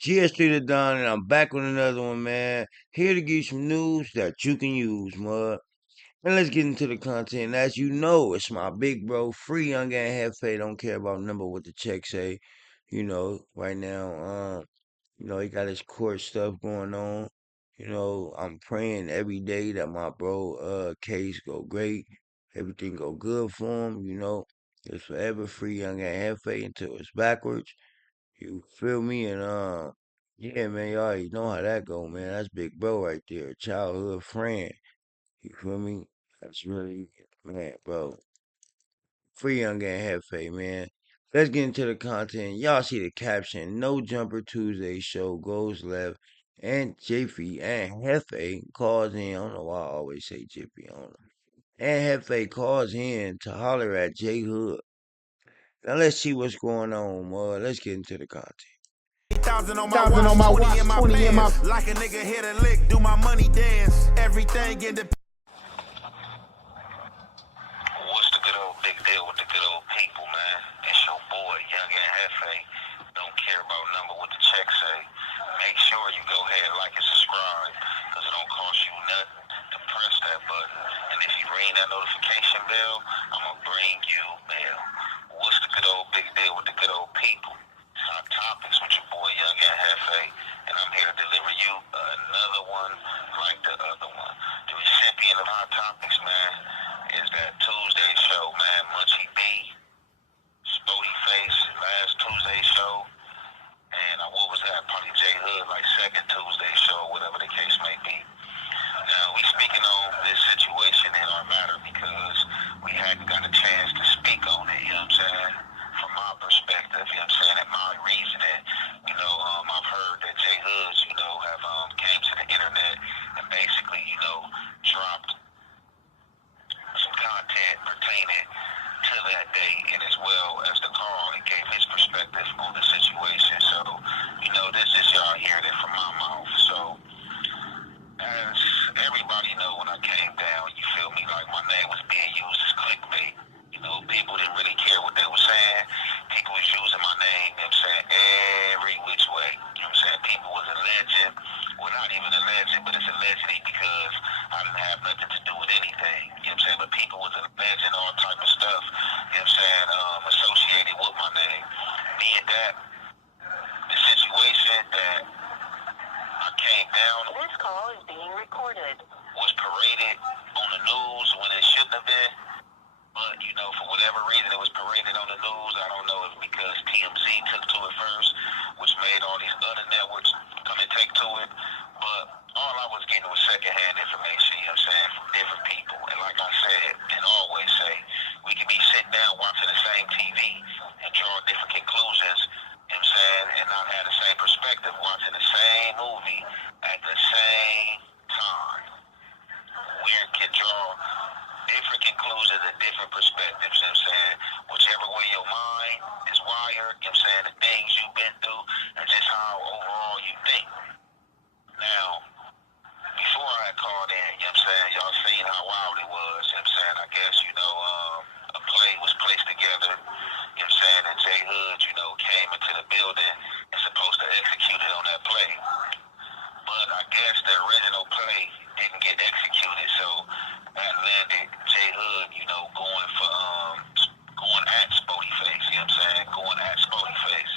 GS Street done, and I'm back with another one, man. Here to give you some news that you can use, mud. And let's get into the content. As you know, it's my big bro, free young and Jefe. Don't care about number what the check say. Right now, he got his court stuff going on. I'm praying every day that my bro case go great. Everything go good for him, It's forever free young and Jefe until it's backwards. You feel me? And yeah, man, you already know how that go, man. That's big bro right there, childhood friend. You feel me? That's really, man, bro. Free young and Hefe, man. Let's get into the content. Y'all see the caption. No Jumper Tuesday show goes left. And Jefe and Hefe calls in. I don't know why I always say Jefe on him. And Hefe calls in to holler at J.Hood. Now let's see what's going on, man. Let's get into the content. 1,000 on my watch, 20 in my pants. Like a nigga hit a lick, do my money dance. Everything in the. What's the good old big deal with the good old people, man? It's your boy, Young and Jefe. Don't care about number what the check say. Make sure you go ahead, like and subscribe, because it don't cost you nothing to press that button. And if you ring that notification bell, I'm going to bring you mail. What's the good old big deal with the good old people? Hot topics with your boy, Young and Jefe, and I'm here to deliver you another one like the other one. The recipient of Hot Topics, man, is that Tuesday show, man. Munchie B, Spody Face, last Tuesday show, and what was that? Probably J.Hood, like second Tuesday show, whatever the case may be. Now, we speaking on this situation in our matter because we hadn't got a chance to speak on it, you know what I'm saying? From my perspective, you know what I'm saying, and my reasoning, I've heard that J.Hoods, have came to the internet and basically, dropped some content pertaining to that day, and as well as the call, and gave his perspective on the situation. So, this is y'all hearing it from my mouth. So, as everybody know, when I came down, you feel me, like my name was being used as clickbait. People didn't really care what they were saying. People was using my name, you know what I'm saying, every which way. You know what I'm saying? People was alleging, well, not even alleging, but it's allegedly because I didn't have nothing to do with anything. You know what I'm saying? But people was alleging all type of stuff, you know what I'm saying, associated with my name. Being that, the situation that I came down. This call is being recorded. Was paraded on the news when it shouldn't have been. But, for whatever reason it was paraded on the news. I don't know if because TMZ took to it first, which made all these other networks come and take to it. But all I was getting was secondhand information, you know what I'm saying, from different people. And like I said, and always say, we can be sitting down watching the same TV and draw different conclusions, you know what I'm saying, and not have the same perspective watching the same movie at the same time. We can draw different conclusions and different perspectives, you know what I'm saying? Whichever way your mind is wired, you know what I'm saying, the things you've been through, and just how overall you think. Now, before I called in, you know what I'm saying, y'all seen how wild it was, you know what I'm saying? I guess, a play was placed together, you know what I'm saying, and J.Hood, came into the building and supposed to execute it on that play. But I guess the original play didn't get executed, so that landed J.Hood, going at Spody Face, you know what I'm saying? Going at Spody Face.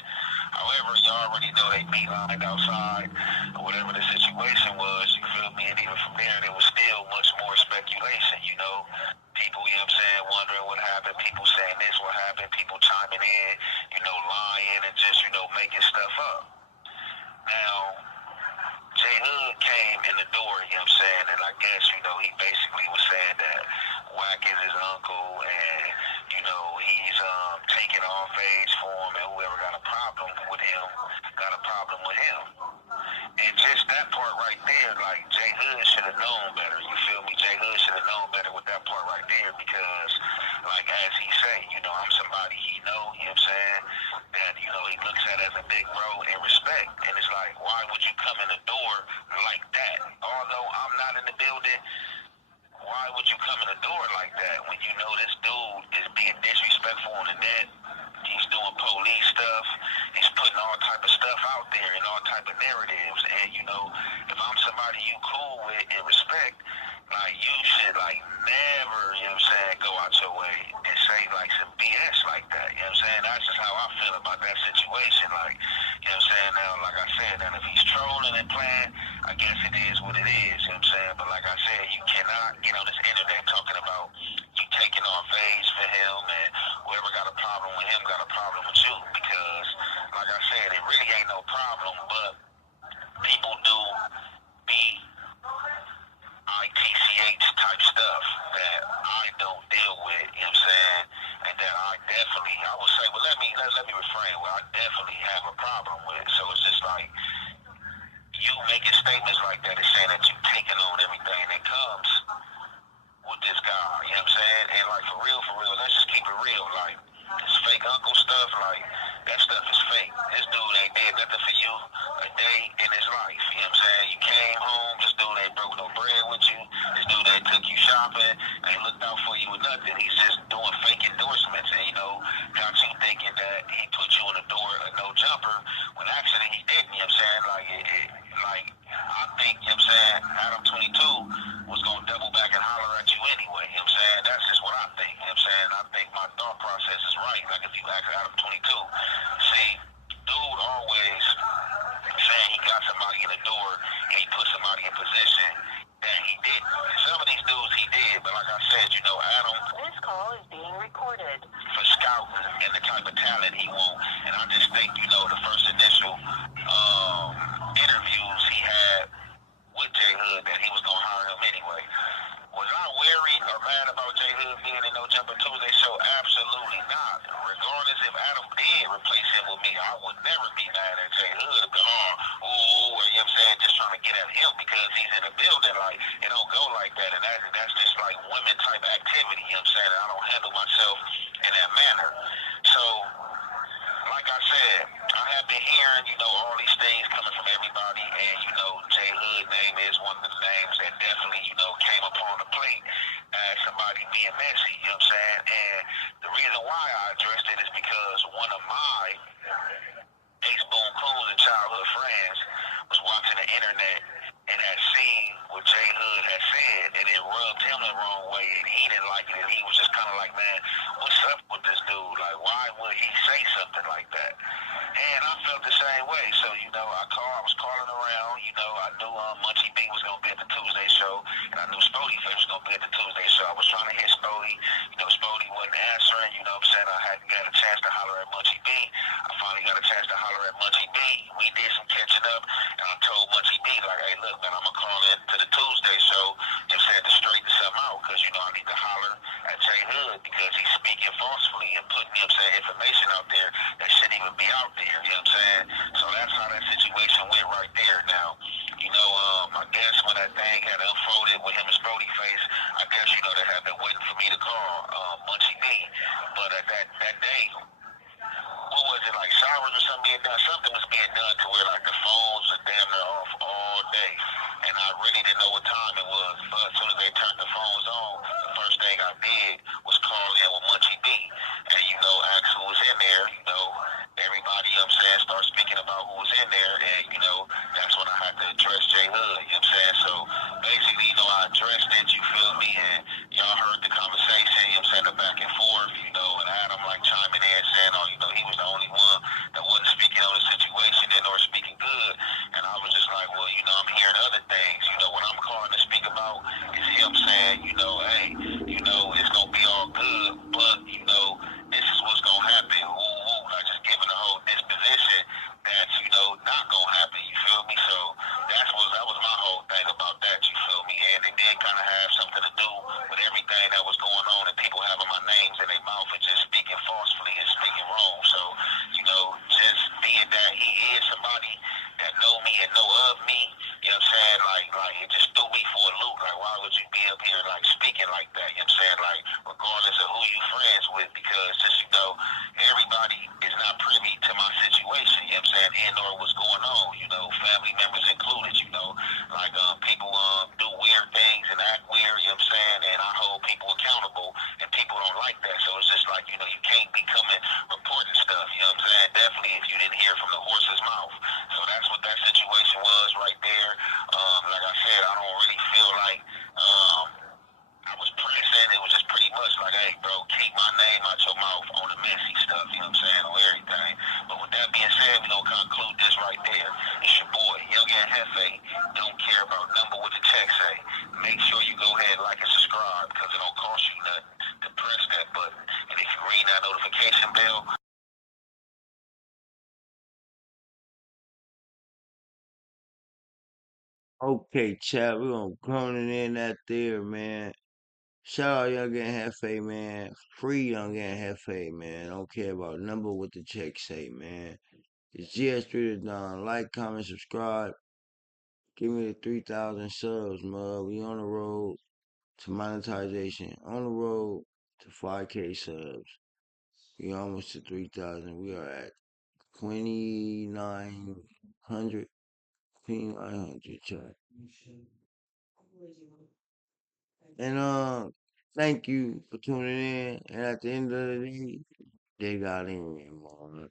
However, you already know they beelined outside, or whatever the situation was, you feel me? And even from there was still much more speculation, People, you know what I'm saying, wondering what happened, people saying this, what happened, people chiming in, lying and just, making stuff up. Now, J.Hood came in the door, you know what I'm saying, and I guess, he basically was saying that Wack is his uncle and, he's taking off age for him, and whoever got a problem with him, got a problem with him. And just that part right there, like, J.Hood should have known better, you feel me? J.Hood should have known better with that part right there because, like, as he say, I'm somebody he know, you know what I'm saying, that, he looks at as a big bro and respect. And it's like, why would you come in the door like that? Although I'm not in the building, why would you come in the door like that when you know this dude is being disrespectful on the net? He's doing police stuff. He's putting all type of stuff out there and all type got a problem with you because, like I said, it really ain't no problem, but people do be ITCH type stuff that I don't deal with, you know what I'm saying? And that I definitely, I would say, well, let me refrain, well, I definitely have a problem with. So it's just like, you making statements like that is saying that you taking on everything that comes with this guy, you know what I'm saying? And like for real, let's just keep it real. Like this fake uncle stuff, like that stuff is fake. This dude ain't did nothing for you a day in his life, you know what I'm saying? You came home, this dude ain't broke no bread with you. This dude ain't took you shopping, ain't looked out for you with nothing. He's just doing fake endorsements and, you know, got you thinking that he put you in the door a no jumper when actually he didn't, you know what I'm saying? Like I think, you know what I'm saying, Adam 22 was gonna double back and holler at you anyway, you know what I'm saying? That's just what I think, you know what I'm saying? I think my thought process is right. Like if you ask Adam 22, see, dude always saying he got somebody in the door and he put somebody in position that he didn't. Some of these dudes he did, but like I said, you know, Adam, this call is being recorded for scouting and the type of talent he wants. And I just think, you know, the first initial interviews he had with J.Hood that he was gonna hire him anyway. Was I worried or mad about J.Hood being in No Jumper Tuesday show? Absolutely not. Regardless if Adam did replace him with me, I would never be mad at J.Hood. But, ooh, you know what I'm saying? Just trying to get at him because he's in the building. Like, it don't go like that. And that's just like women type activity, you know what I'm saying? I don't handle myself in that manner. So, like I said, I have been hearing, you know, all these things coming from everybody, and, you know, J.Hood name is one of the names that definitely, you know, came upon the plate as somebody being messy, you know what I'm saying? And the reason why I addressed it is because one of my Ace Boone Coons and childhood friends was watching the internet and had seen what J.Hood had said, and it rubbed him the wrong way, and he didn't like it, and he was just kind of like, man, what's up with this dude? Like, why would he say something like that? And I felt the same way, so, you know, I was calling around, you know, I knew Munchie B was going to be at the Tuesday show, and I knew Spody Face was going to be at the Tuesday show. I was trying to hit Spody, you know, Spody wasn't answering, you know what I'm saying? I hadn't got a chance to holler at Munchie B. I finally got a chance to holler at Munchie B. We did some catching up, and I told Munchie B, like, hey, look, man, I'm going to call in to the Tuesday show, just had to straighten something out, because, you know, I need to holler at J.Hood, because he's speaking forcefully and putting, you know what I'm saying, information out there that shouldn't even be out there, you know what I'm saying? So that's how that situation went right there. Now, you know, I guess when that thing had unfolded with him and Spody Face, I guess, you know, they had been waiting for me to call Munchie B. But at that day, what was it, like showers or something being done? Something was being done to where like the phones was damn near off all day. And I really didn't know what time it was. But as soon as they turned the phones on, the first thing I did was call in with Munchie B. And, you know, ask who was in there, you know. Everybody, you know what I'm saying, start speaking about who was in there. And, you know, that's when I had to address J.Hood, you know what I'm saying? So basically, you know, I addressed it, you feel me? And y'all heard the conversation, you know what I'm saying, the back and forth, you know, and Adam like chiming in saying, oh, you know, he was the only one that wasn't speaking on the situation. Okay, chat, we're gonna clone it in that there, man. Shout out Young and Hefe, man. Free Young and Hefe, man. Don't care about number what the check say, man. It's GS3 to Don. Like, comment, subscribe. Give me the 3,000 subs, mug. We on the road to monetization. On the road to 5K subs. We almost to 3,000. We are at 2,900. 2,900, chat. And thank you for tuning in. And at the end of the day, they got in, man.